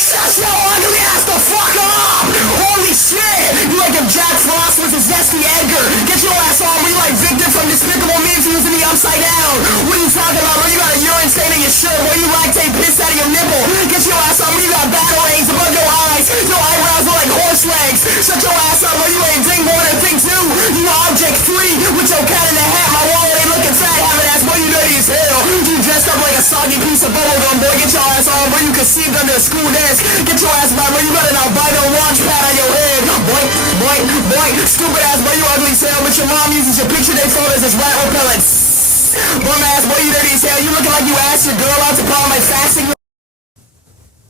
Shut your ugly ass the fuck up! Holy shit! You like if Jack Frost was a zesty Edgar. Get your ass on, you like Victor from Despicable Me if he was in the Upside Down. What are you talking about, bro? You got a urine stain in your shirt, bro. You lactate piss out of your nipple. Get your ass on, you got battle rings above your eyes. Your eyebrows are like horse legs. Shut your ass up, bro. You ain't thing more than thing two. You object three with your cat in the hat. My wallet ain't looking fat, having ass, boy. You dirty as hell. You dressed up like a soggy piece of bubblegum, boy. Get your ass on, bro. You conceived under a school desk. Get your ass back, bro. You got an albino launch pad on your head. Boy, boy, boy. Stupid ass, boy. You ugly as hell, but your mom uses your picture day photos as rat repellents. Bum ass, boy. You dirty as hell. You looking like you asked your girl out to call my fasting.